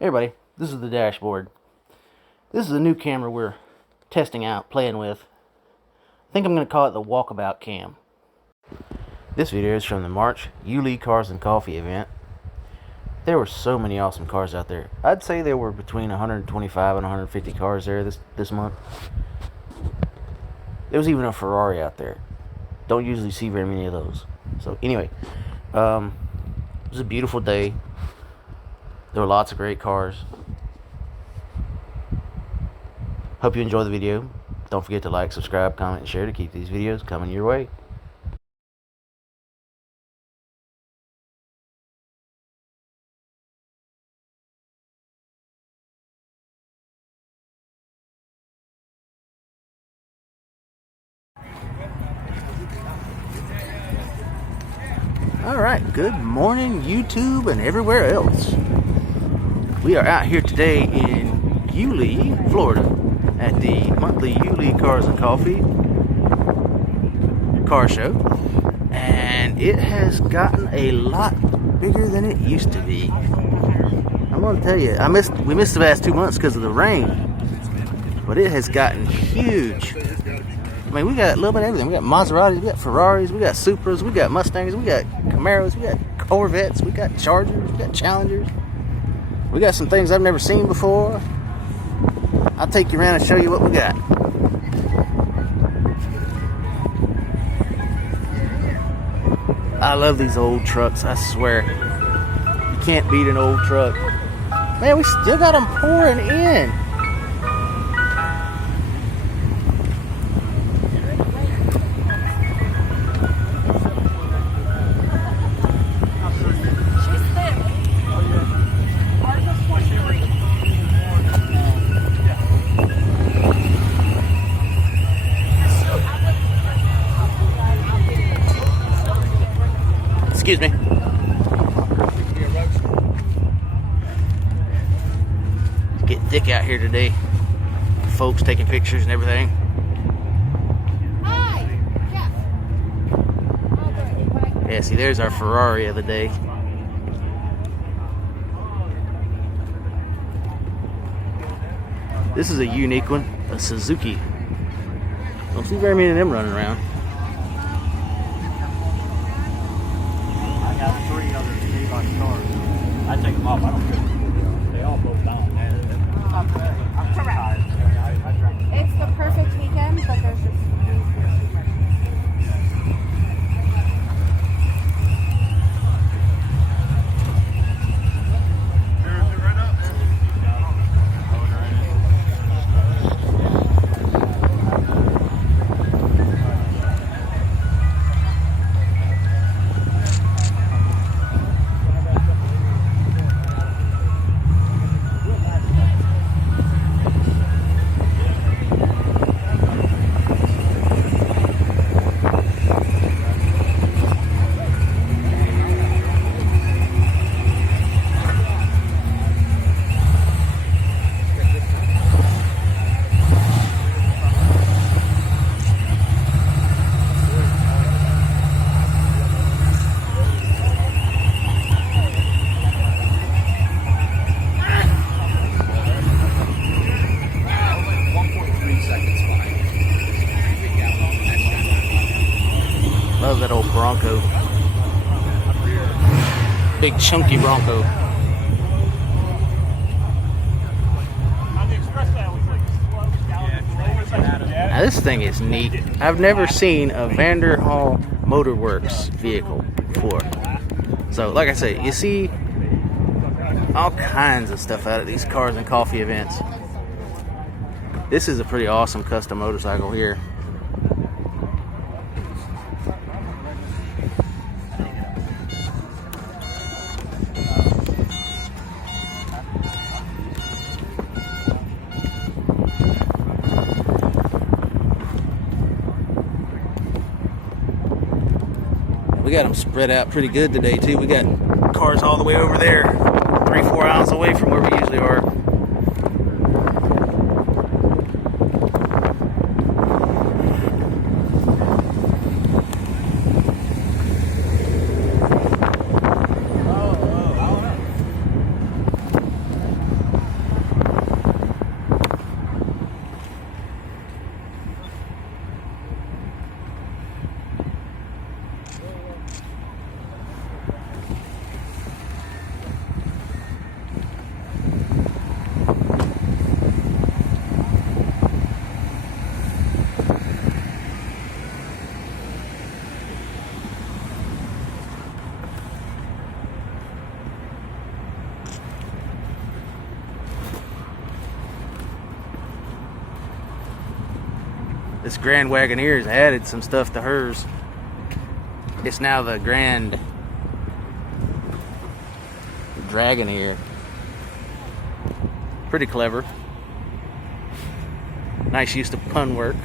Hey everybody, this is the dashboard. This is a new camera we're testing out, playing with. I think I'm going to call it the Walkabout cam. This video is from the March Yulee Cars and Coffee event. There were so many awesome cars out there. I'd say there were between 125 and 150 cars there this month. There was even a Ferrari out there. Don't usually see very many of those. So anyway, it was a beautiful day. There were lots of great cars. Hope you enjoy the video. Don't forget to like, subscribe, comment, and share to keep these videos coming your way. Alright, good morning YouTube and everywhere else. We are out here today in Yulee, Florida at the monthly Yulee Cars and Coffee car show, and it has gotten a lot bigger than it used to be. I'm gonna tell you, we missed the past 2 months because of the rain, but it has gotten huge. I mean, we got a little bit of everything. We got Maseratis, we got Ferraris, we got Supras, we got Mustangs, we got Camaros, we got Corvettes, we got Chargers, we got Challengers. We got some things I've never seen before. I'll take you around and show you what we got. I love these old trucks, I swear. You can't beat an old truck. Man, we still got them pouring in. Excuse me. It's getting thick out here today. Folks taking pictures and everything. Hi. Yes. Yeah, see, there's our Ferrari of the day. This is a unique one, a Suzuki. Don't see very many of them running around. I take them off. I don't care. They all broke down. Correct. It's the perfect weekend, but there's just love that old Bronco. Big chunky Bronco. Now this thing is neat. I've never seen a Vanderhall Motorworks vehicle before. So like I say, you see all kinds of stuff out of these cars and coffee events. This is a pretty awesome custom motorcycle here. We got them spread out pretty good today too. We got cars all the way over there, 3-4 hours away from where we usually are. This Grand Wagoneer has added some stuff to hers. It's now the Grand Dragoneer. Pretty clever. Nice use of pun work.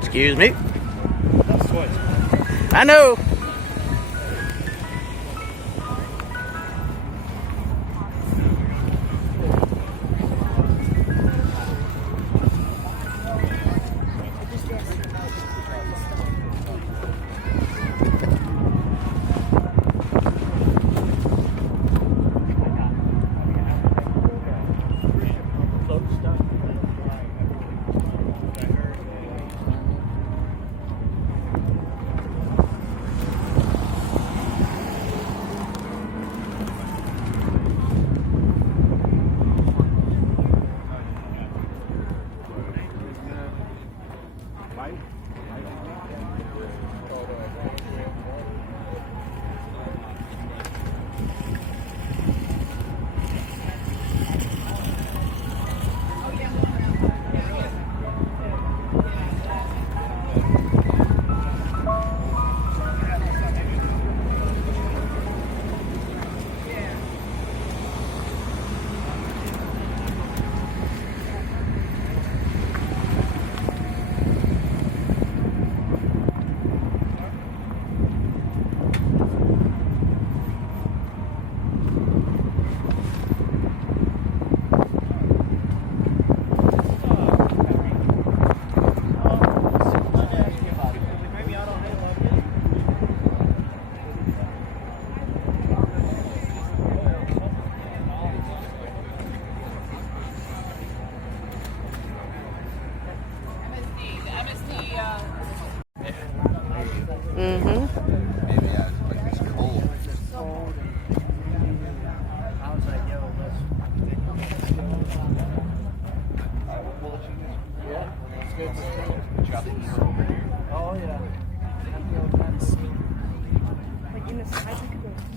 Excuse me. I know.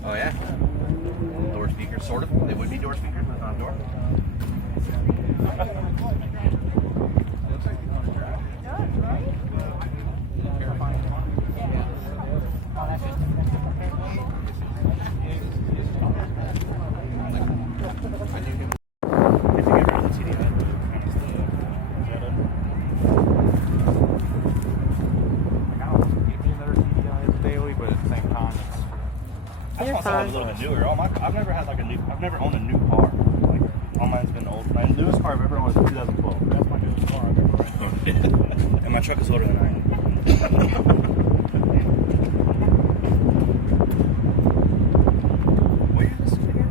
Oh yeah? Door speakers, sort of. They would be door speakers, but not door. Yeah. My car's a little bit newer. I've never had like I've never owned a new car. Like all mine's been old. My newest car I've ever owned is 2012. That's my newest car I've ever owned. And my truck is older than I am. Where is this again?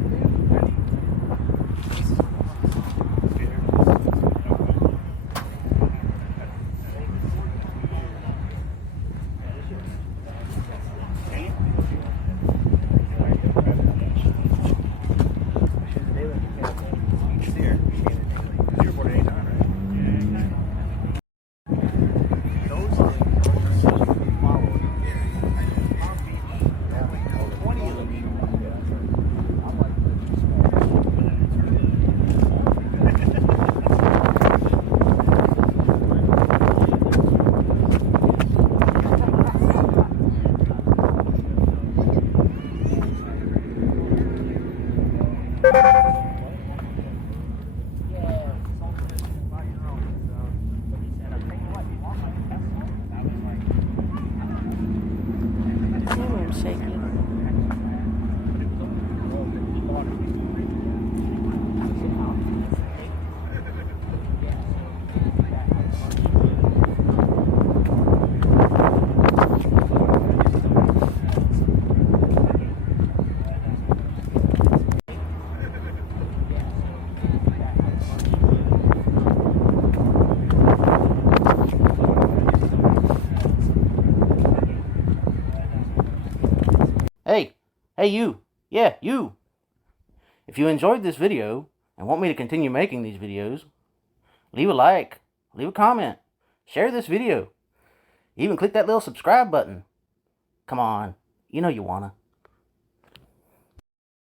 Shaky. Hey you! Yeah, you! If you enjoyed this video and want me to continue making these videos, leave a like, leave a comment, share this video, even click that little subscribe button. Come on, you know you wanna.